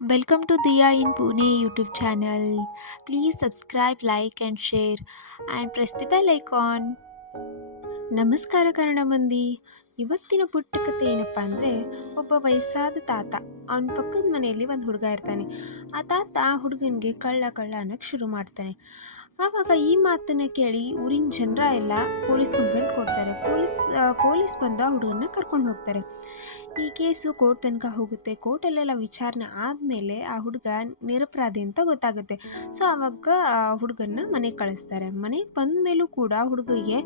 Welcome to Diya in Pune YouTube channel. Please subscribe, like, and share, and press the bell icon. ನಮಸ್ಕಾರ ಕನ್ನಡ ಮಂದಿ. ಇವತ್ತಿನ ಪುಟ್ಟ ಕತೆ ಏನಪ್ಪ ಅಂದರೆ, ಒಬ್ಬ ವಯಸ್ಸಾದ ತಾತ. ಅವನ ಪಕ್ಕದ ಮನೆಯಲ್ಲಿ ಒಂದು ಹುಡುಗ ಇರ್ತಾನೆ. ಆ ತಾತ ಹುಡುಗನಿಗೆ ಕಳ್ಳ ಕಳ್ಳ ಅನ್ನೋಕ್ಕೆ ಶುರು ಮಾಡ್ತಾನೆ. ಆವಾಗ ಈ ಮಾತನ್ನು ಕೇಳಿ ಊರಿನ ಜನರ ಎಲ್ಲ ಪೊಲೀಸ್ ಕಂಪ್ಲೇಂಟ್ ಕೊಡ್ತಾರೆ. ಪೊಲೀಸ್ ಬಂದು ಆ ಹುಡುಗನ್ನ ಕರ್ಕೊಂಡು ಹೋಗ್ತಾರೆ. ಈ ಕೇಸು ಕೋರ್ಟ್ ತನಕ ಹೋಗುತ್ತೆ. ಕೋರ್ಟಲ್ಲೆಲ್ಲ ವಿಚಾರಣೆ ಆದಮೇಲೆ ಆ ಹುಡುಗ ನಿರಪರಾಧಿ ಅಂತ ಗೊತ್ತಾಗುತ್ತೆ. ಸೊ ಆವಾಗ ಆ ಹುಡುಗನ್ನ ಮನೆಗೆ ಕಳಿಸ್ತಾರೆ. ಮನೆಗೆ ಬಂದ ಮೇಲೂ ಕೂಡ ಹುಡುಗಿಗೆ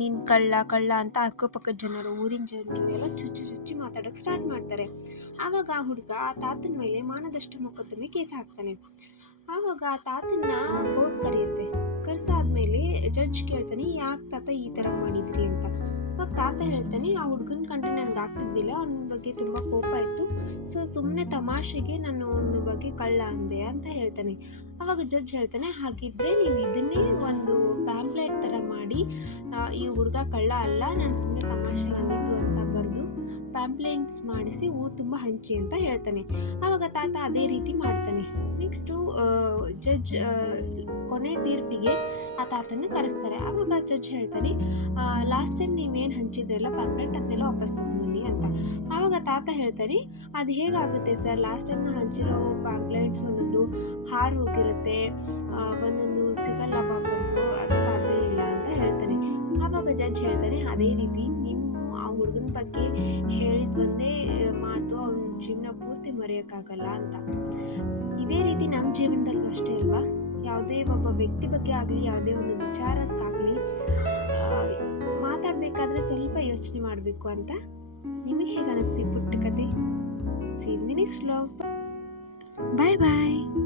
ನೀನು ಕಳ್ಳ ಕಳ್ಳ ಅಂತ ಅಕ್ಕಪಕ್ಕದ ಜನರು, ಊರಿನ ಜನರು ಎಲ್ಲ ಚುಚ್ಚಿ ಮಾತಾಡೋಕ್ಕೆ ಸ್ಟಾರ್ಟ್ ಮಾಡ್ತಾರೆ. ಆವಾಗ ಆ ಹುಡುಗ ಆ ತಾತನ ಮೇಲೆ ಮಾನನಷ್ಟ ಮೊಕದ್ದಮೆ ಕೇಸ್ ಹಾಕ್ತಾನೆ. ಆವಾಗ ಆ ತಾತನ್ನ ಕೋರ್ಟ್ ಕರೆಯುತ್ತೆ. ಕರೆಸಾದ್ಮೇಲೆ ಜಡ್ಜ್ ಕೇಳ್ತಾನೆ, ಯಾಕೆ ತಾತ ಈ ಥರ ಮಾಡಿದ್ರಿ ಅಂತ. ಅವಾಗ ತಾತ ಹೇಳ್ತಾನೆ, ಆ ಹುಡುಗನ ಕಂಡ್ರೆ ನನಗೆ ಆಗ್ತಿದ್ದಿಲ್ಲ, ಅವನ ಬಗ್ಗೆ ತುಂಬ ಕೋಪ ಇತ್ತು, ಸೊ ಸುಮ್ಮನೆ ತಮಾಷೆಗೆ ನಾನು ಅವನ ಬಗ್ಗೆ ಕಳ್ಳ ಅಂದೆ ಅಂತ ಹೇಳ್ತಾನೆ. ಆವಾಗ ಜಡ್ಜ್ ಹೇಳ್ತಾನೆ, ಹಾಗಿದ್ರೆ ನೀವು ಇದನ್ನೇ ಒಂದು ಪ್ಯಾಂಪ್ಲೆಟ್ ಥರ ಮಾಡಿ, ಈ ಹುಡುಗ ಕಳ್ಳ ಅಲ್ಲ, ನಾನು ಸುಮ್ಮನೆ ತಮಾಷೆಗೆ ಅಂದಿದ್ದು ಅಂತ ಬರೆದು ಪ್ಯಾಂಪ್ಲೆಟ್ಸ್ ಮಾಡಿಸಿ ಊರು ತುಂಬ ಹಂಚಿ ಅಂತ ಹೇಳ್ತಾನೆ. ಆವಾಗ ತಾತ ಅದೇ ರೀತಿ ಮಾಡ್ತಾನೆ. ನೆಕ್ಸ್ಟು ಜಡ್ಜ್ ಕೊನೆ ತೀರ್ಪಿಗೆ ಆ ತಾತನ ಕರೆಸ್ತಾರೆ. ಆವಾಗ ಜಡ್ಜ್ ಹೇಳ್ತಾನೆ, ಲಾಸ್ಟ್ ಟೈಮ್ ನೀವೇನು ಹಂಚಿದ್ರಲ್ಲ ಪ್ಯಾಂಪ್ಲೆಟ್ ಅದನ್ನೆಲ್ಲ ವಾಪಸ್ ತಗೊಂಡ್ಬನ್ನಿ ಅಂತ. ಆವಾಗ ತಾತ ಹೇಳ್ತಾನೆ, ಅದು ಹೇಗಾಗುತ್ತೆ ಸರ್, ಲಾಸ್ಟ್ ಟೈಮ್ ನಾವು ಹಂಚಿರೋ ಪ್ಯಾಂಪ್ಲೆಟ್ಸ್ ಒಂದೊಂದು ಹಾರು ಹೋಗಿರುತ್ತೆ, ಒಂದೊಂದು ಸಿಗಲ್ಲ ವಾಪಸ್ಸು, ಅದು ಸಾಧ್ಯ ಇಲ್ಲ ಅಂತ ಹೇಳ್ತಾನೆ. ಆವಾಗ ಜಡ್ಜ್ ಹೇಳ್ತಾನೆ, ಅದೇ ರೀತಿ ನಿಮ್ಮ ಆ ಹುಡುಗನ ಬಗ್ಗೆ ಹೇಳಿದ ಒಂದೇ ಮಾತು ಅವನ ಜೀವನ ಪೂರ್ತಿ ಮರೆಯೋಕ್ಕಾಗಲ್ಲ ಅಂತ. ಇದೇ ರೀತಿ ನಮ್ಮ ಜೀವನದಲ್ಲೂ ಅಷ್ಟೇ ಅಲ್ವಾ? ಯಾವುದೇ ಒಬ್ಬ ವ್ಯಕ್ತಿ ಬಗ್ಗೆ ಆಗಲಿ, ಯಾವುದೇ ಒಂದು ವಿಚಾರಕ್ಕಾಗಲಿ ಮಾತಾಡಬೇಕಾದ್ರೆ ಸ್ವಲ್ಪ ಯೋಚನೆ ಮಾಡಬೇಕು ಅಂತ. ನಿಮಗೆ ಹೇಗೆ ಅನಿಸ್ತು ಈ ಪುಟ್ಟ ಕತೆ? See you in the next vlog. Bye bye.